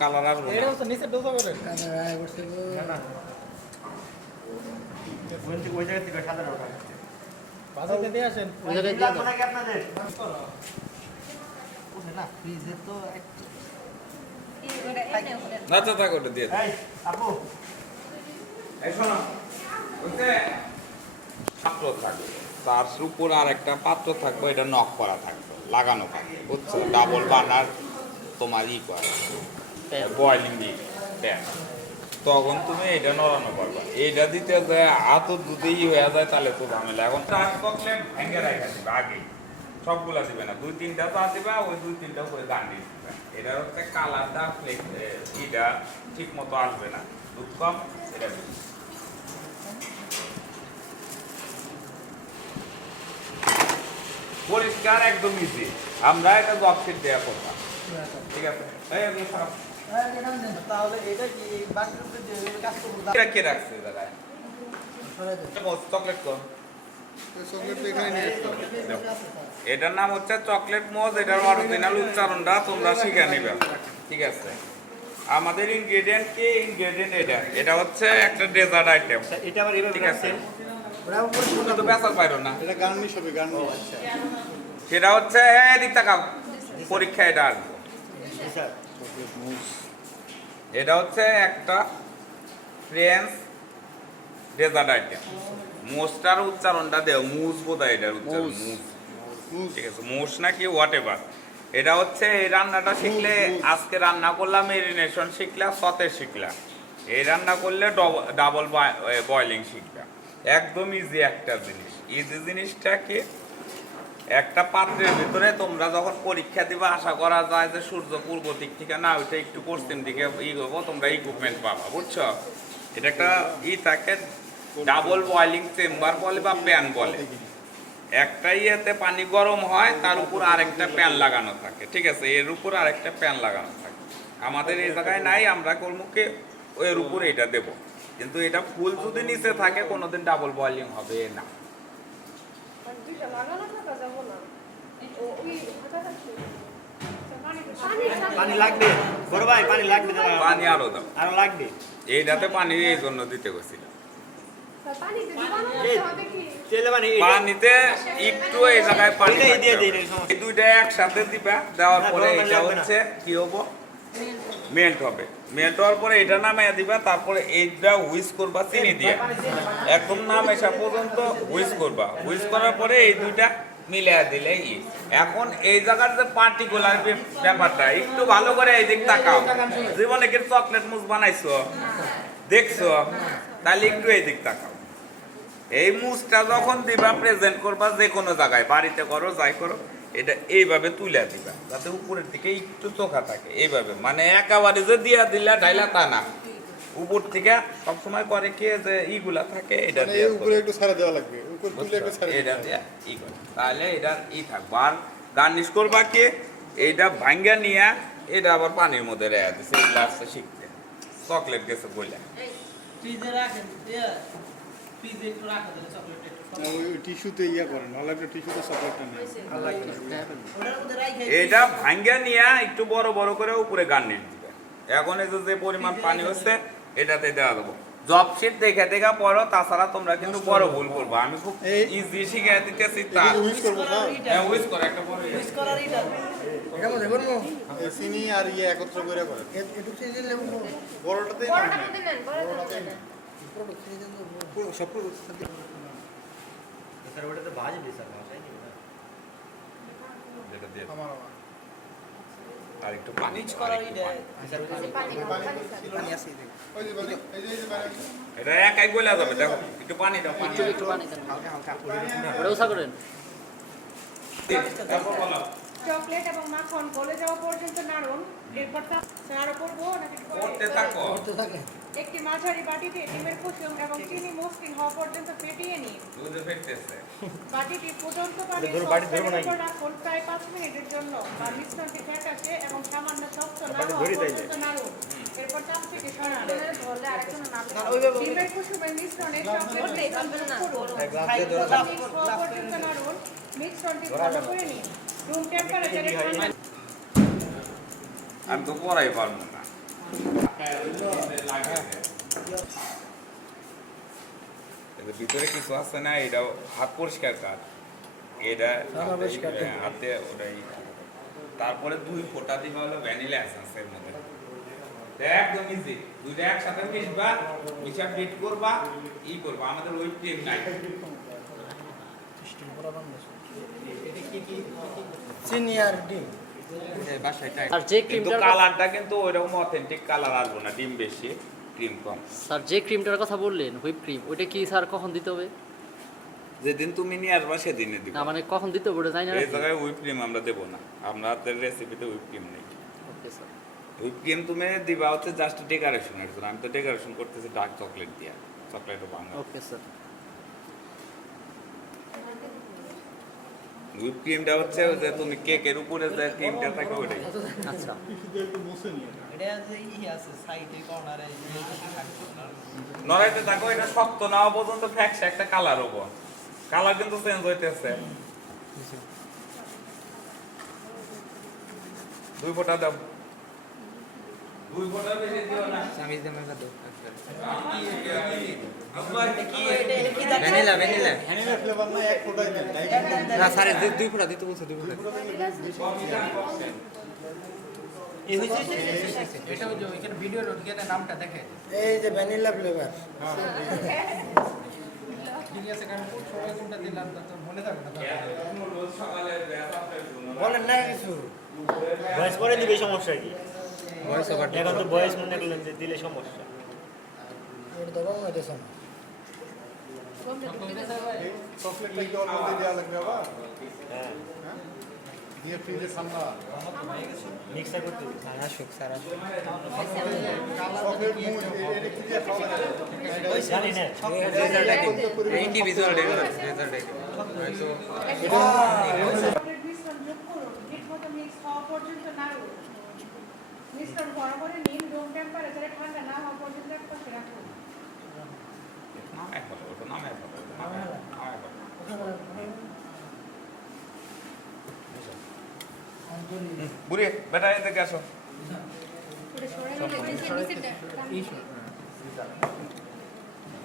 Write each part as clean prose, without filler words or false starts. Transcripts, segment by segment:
Colour আসবে এটা হচ্ছে নিচে ডোজা করে ওই জায়গা থেকে সাদা ওঠা বাজাতে দিয়ে আসেন ওই জায়গায় দিয়ে দাও নাকি আপনাদের ওঠে না ফ্রিজে তো না তো থাক ওটা দিয়ে দাও। এই আপু এই শোনো ওইতে পাত্র থাকবে তার উপর আর একটা পাত্র থাকবে, এটা নক করা থাকবে, লাগানো থাকবে, বুঝছো? ডাবল বার্নার তোমার করা বয়লিং প্যান। তখন তুমি এটা নড়ানো পারবা। এইটা দিতে যায় হাতও দুধেই হয়ে যায়, তাহলে তো ঝামেলা। এখন চার চকলেট ভেঙে রাখা দিবে আগে, সবগুলা দিবে না, 2-3টা চা দিবা, ওই 2-3টা করে গান্ডি দিবে। এটা হচ্ছে কালারটা এটা ঠিক মতো আসবে না, দুধ কম, এটা বেশি। পরিষ্কার একদম ইজি। আমরা এটা জবশিট দেওয়া করতাম, ঠিক আছে? তাহলে এটা কি বাকির উপরে দিয়ে কাজ করব এটা কে রাখছে দাঁড়ায় চকলেট কর। এটার নাম হচ্ছে চকলেট মোজ। এটার অরিজিনাল উচ্চারণটা তোমরা শিখে নিবে, ঠিক আছে? আমাদের ইনগ্রেডিয়েন্ট কি? ইনগ্রেডিয়েন্ট এটা হচ্ছে একটা ডেজার্ট আইটেম, এটা আবার এভাবে ঠিক আছে? ওরা উপরে তুমি তো বেচার পাইরো না, এটা গার্নিশ হবে, গার্নিশ। সেটা হচ্ছে এদিক তাকাও, পরীক্ষা এটা আসবে। স্যার এটা হচ্ছে একটা ফ্রেঞ্চ ডেজার্ট আইটেম। মোস্টার উচ্চারণটা দেও, মুজ বোধহয় এটার উচ্চারণ, মুজ, ঠিক আছে? মোস নাকি হোয়াট এভার। এটা হচ্ছে এই রান্নাটা শিখলে, আজকে রান্না করলাম মেরিনেশন শিখলাম, সতে শিখলাম, এই রান্না করলে ডাবল বয়লিং শিখলাম। একদম ইজি একটা জিনিস। ইজি জিনিসটা কি? একটা পাত্রের ভিতরে তোমরা যখন পরীক্ষা দিবা, আশা করা যায় যে সূর্য পূর্ব দিক থেকে না ওইটা একটু পশ্চিম দিকে করবো, তোমরা ইকুইপমেন্ট পাবা, বুঝছো? এটা একটা থাকে, ডাবল বয়লিং চেম্বার বলে বা প্যান বলে। একটা ইয়েতে পানি গরম হয়, তার উপর আরেকটা প্যান লাগানো থাকে, ঠিক আছে? এর উপর আরেকটা প্যান লাগানো থাকে। আমাদের এই জায়গায় নাই, আমরা কর্মকে এর উপরে এটা দেব, কিন্তু এটা ফুল যদি নিচে থাকে কোনোদিন ডাবল বয়লিং হবে না। পানি লাগবে বড় ভাই, পানি লাগবে দাদা, পানি আরো দাও, আরো লাগবে। এইটাতে পানি এই জন্য দিতে গেছিল। তেলে মানে পানিতে একটু এই জায়গায় পানি এটাই দিয়ে থাকতে দিই, হবে। সমস্যা এই দুইটা একসাথে দিবা, দেওয়ার না, পরে গরম পানি এটা লাগবে না। হচ্ছে কি হবো, মেল্ট হবে। মেল্ট হওয়ার পরে এটা নামাইয়া দিবা, তারপরে এইটা হুইস করবা চিনি দিয়ে, একদম নাম আসা পর্যন্ত হুইস করবা। হুইস করার পরে এই দুইটা মিলিয়ে দিলে এখন এই জায়গার যে পার্টিকুলার ব্যাপারটা একটু ভালো করে এই দিক তাকাও। জীবনে কি চকলেট মুজ বানাইছো, দেখছো? তাহলে একটু এই দিক তাকাও। এই মুজটা যখন দিবা, প্রেজেন্ট করবা যে কোনো জায়গায়, বাড়িতে করো, যাই করো, এটা এইভাবে তুলে দিবা যাতে উপরের দিকে একটু চোখা থাকে, এইভাবে। মানে একেবারে যে দিয়া দিলা ঢাইলা তা না, উপর থেকে সবসময় করে কি যে ইগুলা থাকে, এটা মানে দিয়ে উপরে একটু ছাড়া দেওয়া লাগবে, উপর তুলে একটু ছাড়া এটা দিতে দিয়ে ই করে, তাহলে এটার থাকবে। আর গার্নিশ করবা কি, এইটা ভাঙ্গা নিয়ে এটা আবার পানির মধ্যে রেখে দিচ্ছে, এই গ্লাসটা শিখতে চকলেট গেছে বলে। ফ্রিজে রাখেন ফ্রিজে একটু রাখা দিলে চকলেট একটু না, ওই টিস্যুতে ইয়া করেন, ভালো একটা টিস্যুতে চকলেটটা নেই। ওটার মধ্যে রাখে এটা ভাঙ্গা নিয়ে একটু বড় বড় করে উপরে গার্নিশ দিবে। এখন এই যে পরিমাণ পানি হচ্ছে এটাতে দেওয়া দেবো। জব শিট দেখে দেখে পড়ো, তাছাড়া তোমরা কিন্তু বড় ভুল করবো। আমি খুব ইজি শিখে দিতেছি, তা এটা হুইস করবো না, হুইস করে একটা বড় ইউজ করার এটা এটা মধ্যে বলবো এই চিনি আর ইয়ে একত্র করে করেন। একটু চিনি লেবু বড়টাতেই বড়টা না, মধ্যে নেন, বড়টা মধ্যে নেন। পুরো সব পুরো স্যার ওটা তো ভাজি দিই স্যার, ভাষাই দিই না। যেটা দিয়ে আমার আর একটু পানি ইউজ দাও, করার আর একটু এটা পানি। স্যার ওই যে পানি খাও, পানি খাও। পানি আছে দেখো ওই যে বাড়ি, এই যে বাড়ি। এটা একাই গলে যাবে, দেখো একটু পানি দাও, পানি দাও। হালকা হালকা ওটা উসা করেন তারপর বলো। চকলেট এবং মাখন গলে যাওয়া পর্যন্ত নাড়ুন। এরপর তা আরো করবো নাকি করতে থাকো। একটি মাঝারি বাটিতে ডিমের কুসুম এবং চিনি মসৃণ হওয়া পর্যন্ত ফেটিয়ে নিন। দুধে ফেটতেছে। বাটিটি ফুটন্ত পানি ধরো, বাটি ধরবো নাকি? উপর রাখুন প্রায় 5 মিনিটের জন্য। বা মিশ্রণটি ফ্যাকাশে এবং সামান্য শক্ত না বাটি হওয়া ধরি তাইলে। পর্যন্ত নাড়ুন। এরপর চাপ থেকে সরান। ওইভাবে ডিমের কুসুমের মিশ্রণে চকলেট করুন। এক গ্লাস দিয়ে ধরো। মিক্স হওয়া পর্যন্ত নাড়ুন। মিশ্রণটি ভালো করে নিন। রুম টেম্পারেচারে ঠান্ডা। আমি তো পড়াই পারবো না, এদের ভিতরে কিছু আছে না, এটাও হাত পরিষ্কার কাজ, এটা হাতে ওটাই। তারপরে 2 ফোঁটা দিবা হলো ভ্যানিলা এসেন্স এর মধ্যে, একদম ইজি। দুইটা একসাথে মিশবা, মিশা বিট করবা, করবা। আমাদের ওই ক্রিম নাই। চিনি আর ডিম বাসায় আর যে কিন্তু ক্রিমটার কালারটা কিন্তু ওইরকম অথেন্টিক কালার আসবে না, ডিম বেশি ক্রিম কম। স্যার যে ক্রিমটার কথা বললেন হুইপ ক্রিম, ওইটা কি স্যার কখন দিতে হবে? যেদিন তুমি নিয়ে আসবা সেদিনে দিব। না মানে কখন দিতে হবে ওটা জানি না। এই জায়গায় হুইপ ক্রিম আমরা দেবো না, আমাদের রেসিপিতে হুইপ ক্রিম নেই। Okay sir. হুইপ ক্রিম তুমি দিবা হচ্ছে জাস্ট ডেকোরেশনের জন্য। আমি তো ডেকোরেশন করতেছি ডার্ক চকলেট দিয়ে, chocolate Bangla. Okay sir. Whip ক্রিমটা হচ্ছে ওই যে তুমি কেকের উপরে যে ক্রিমটা থাকে ওইটাই। আচ্ছা এটা যে আছে সাইডে কর্নারে নড়াইতে থাকো, এটা শক্ত না হওয়া পর্যন্ত ফ্যাক্স একটা কালার হবো। কালার কিন্তু চেঞ্জ হইতেছে। 2 ফোঁটা দাও, 2 ফোঁটা বেশি দিও না। আমি দিতে মাইকা দাও ভ্যানিলা ফ্লেভার না, 1 ফোঁটাই দেন। না স্যার 2 ফোঁটা দিতে বলছে 2 ফোঁটা এই হইছে এটা ওই যে এখানে ভিডিও এখানে নামটা দেখে এই যে ভ্যানিলা ফ্লেভার ঠিক আছে কারণ সবাই কোনটা দিলাম তো মনে থাকবে না রোজ সকালে বলেন না কিছু ভয়েস করে দিবে সমস্যা কি ভয়েস ওভার এখন তো ভয়েস মনে করলেন যে দিলে সমস্যা ওটা তো বাবা এটা শোনো চকলেটটা কি ওর মধ্যে দেওয়া লাগবে আবার? হ্যাঁ দিয়ে ফ্রিজে ঠান্ডা মিক্সার করতে আসুক স্যার আসুক চকলেট মুজ এটা কি দিয়ে খাওয়া লাগে? জানি না ইন্ডিভিজুয়াল রেজাল্ট চকলেট মিশ্রণ যোগ করুন, ঠিকমতো মিক্স হওয়া পর্যন্ত নাড়ুন। মিশ্রণ বরাবরই নিন, রুম টেম্পারেচারে ঠান্ডা না হওয়া পর্যন্ত এক পাশে রাখুন। নামায় ফেলো, ওটা নামায় ফেলো, নামায় ফেলো। বুড়ি বেটা এদিকে আসো।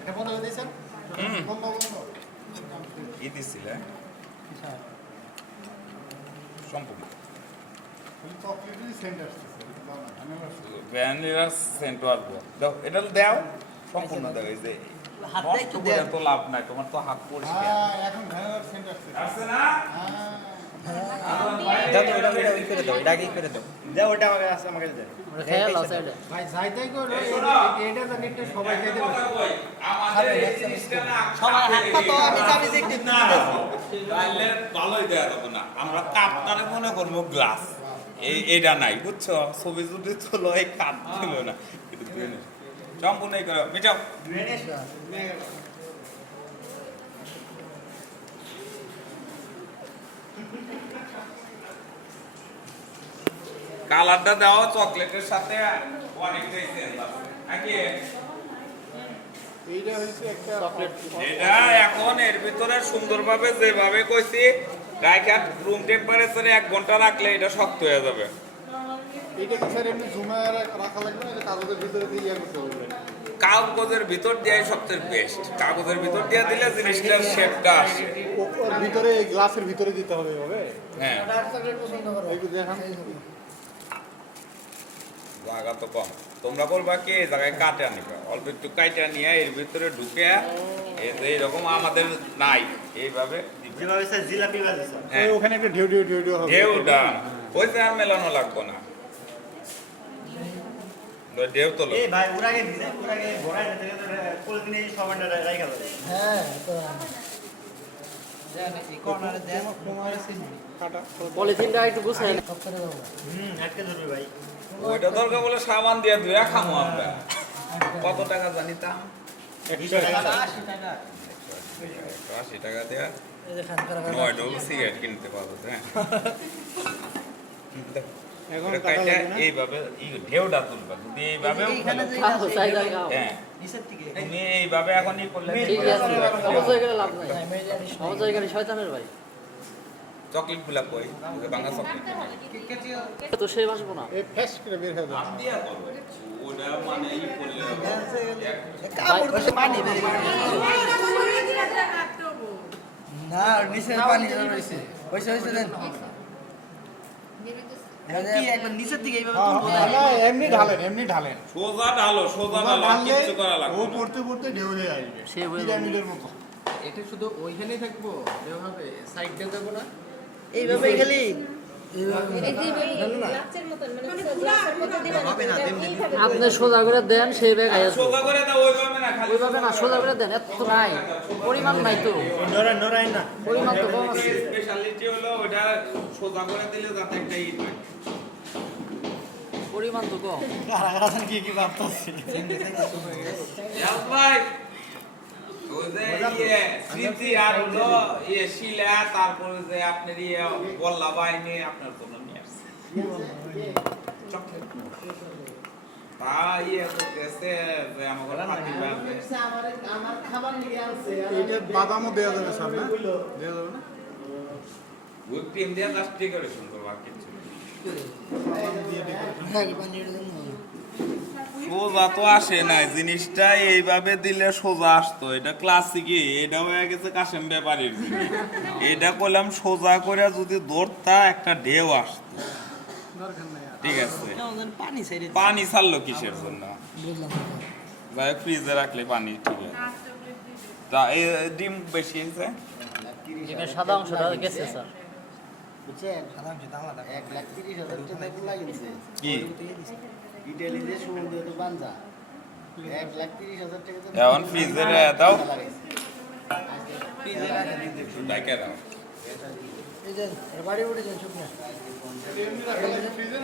এটা বন্ধ করে দিয়েছেন? বন্ধ। কি দিছিলে সম্পূর্ণ চকলেটেরই সেন্ট আসতেছে। দাও না, আমি আবার ভ্যানিলা সেন্ট আসবে। দাও এটা দাও, সম্পূর্ণ দাও। এই যে নষ্ট করে তো লাভ নাই, তোমার তো হাত পরিষ্কার এখন ভ্যানিলার সেন্ট আসতেছে। আসছে না। দাও তো এটা ওই করে দাও এটা আগে করে দাও দাও ওটা আমাকে আছে আমাকে দাও ওটা খেয়াল আছে এটা। ভাই যাইতাই করো এটা তো নেটে সবাই খেতে পারে আমাদের এই জিনিসটা না সবাই হাত পা তো আমি জানি যে একটু না তাহলে ভালোই দেয়া যাবে না। আমরা কাপটারে মনে করবো গ্লাস, এটা নাই বুঝছো। ছবি যদি তোলো এই কাপ ছিল না, কিন্তু সম্পূর্ণ এই করো মিটাও। কালারটা দাও চকলেটের সাথে অনেকটাই চেঞ্জ আছে নাকি? এইটা হচ্ছে একটা চকলেট। এটা এখন এর ভিতরে সুন্দরভাবে যেভাবে কইছি রাইখা রুম টেম্পারেচারে 1 ঘন্টা রাখলে এটা শক্ত হয়ে যাবে। এইটা কি স্যার এমনি ঝুমায় রাখা লাগবে না? কাগজের ভিতরে দিয়ে ইয়ে করতে হবে? কাগজের ভিতর দিয়ে সবচেয়ে বেস্ট। কাগজের ভিতর দিয়ে দিলে জিনিসটার শেপটা আসে। ওর ভিতরে এই গ্লাসের ভিতরে দিতে হবে এভাবে? হ্যাঁ, ডার্ক চকলেট পছন্দ করো একটু দেখান। জায়গা তো কম। তোমরা বলবা কি এই জায়গায় কাটা নিবে, অল্প একটু কাটা নিয়ে এর ভিতরে ঢুকে এইরকম আমাদের নাই এইভাবে দিবে। যেভাবে স্যার জিলাপি বাজছে হ্যাঁ, ওখানে একটা ঢেউ হবে। ঢেউটা ওইতে আর মেলানো লাগবে না। ঢেউ তোলো। এই ভাই ওরাগে দিছে ওরাগে ভরাই দিতে তো কোলদিনে সবাইটা রাইখা দাও হ্যাঁ তো জানেন এই কর্নারে দেন কাটা। পলিথিনটা একটু গুছাই না। সব করে দেবো আটকে ধরবে ভাই ওইটা দরকার বলে সাবান দিয়ে ধুয়ে খামো আমরা। কত টাকা জানি তা? 180 টাকা 180 টাকা দেয়া এই যে খান করা 9 ডোল সিগারেট কিনতে পারবো। হ্যাঁ, এখন এটা কাটা কাইটা লাগবে না? এইভাবে ঢেউটা তুলবা। যদি এইভাবে খাও চাইলে খাও। হ্যাঁ, নিচের থেকে তুমি এইভাবে এখন ই করলে ঠিক আছে, অবশ্যই গেলে লাভ নাই। অবশ্যই গেলে শয়তানের ভাই। চকলেট গুলা কই ওই যে বাংলা চকলেট তো সে বাসবো না। এই ফ্যাশ করে বের হয়ে যাবে আম দিয়া করবে ওটা মানে ই করলে না নিচে পানি জমা রয়েছে হইছে হইছে দেন নিচের দিকে এইভাবে এমনি ঢালেন এমনি ঢালেন সোজা ঢালো আর কিচ্ছু করা লাগবে ও না। পড়তে পড়তে ঢেউ হয়ে আসবে সে হয়ে যাবে। পিরামিডের মতো এটা শুধু ওইখানেই থাকবো এভাবে সাইড দিয়ে দেবো না এইভাবে খালি আপনি সোজা করে দেন সেই ব্যাগ আয়া সোজা করে দাও ওইভাবে না খালি ওইভাবে না সোজা করে দেন, এত তো নাই পরিমাণ নাই তো, নড়াই না পরিমাণ তো কম আছে। স্পেশালিটি হলো ওটা সোজা করে দিলে যাতে একটা ই হয় পরিমাণ তো কম। কি কি ভাবতেছি ইয়াস ভাই ওই যে ইয়ে স্মৃতি আর হলো ইয়ে শিলা তারপরে যে আপনার ইয়ে বল্লা বাহিনী আপনার জন্য নিয়ে আসছে চকলেট তা ইয়ে করতেছে যে আমাকে পার্টি বাজে এইটা বাদামও দেওয়া যাবে স্যার না দেওয়া যাবে না ওই ক্রিম দিয়ে জাস্ট ডেকোরেশন করবো আর কিছু না। হ্যাঁ পানি দেন সোজা তো আসে নাই জিনিসটা এইভাবে দিলে সোজা আসতো এটা ক্লাসিকই এটা হয়ে গেছে কাশেম ব্যাপারীর জিনিস। এটা করলাম সোজা করে যদি ধরতা একটা ঢেউ আসতো ঠিক আছে পানি ছেড়ে পানি ছাড়লো কিসের জন্য বুঝলাম যাই হোক ফ্রিজে রাখলে পানি ঠিক আছে তা এই ডিম বেশি হয়েছে ডিমের সাদা অংশটা গেছে স্যার। বুঝছেন 1,30,000 টাকা লাগিয়েছে কি ইটালি যে সমুদ্রে তো বাঞ্জা 1,30,000 টাকা এখন ফ্রিজে দাও ফ্রিজে রাখা দিতে ডাইকা দাও এই যে বাড়ি উঠে যান চুপ না এমনি রাখা লাগে ফ্রিজে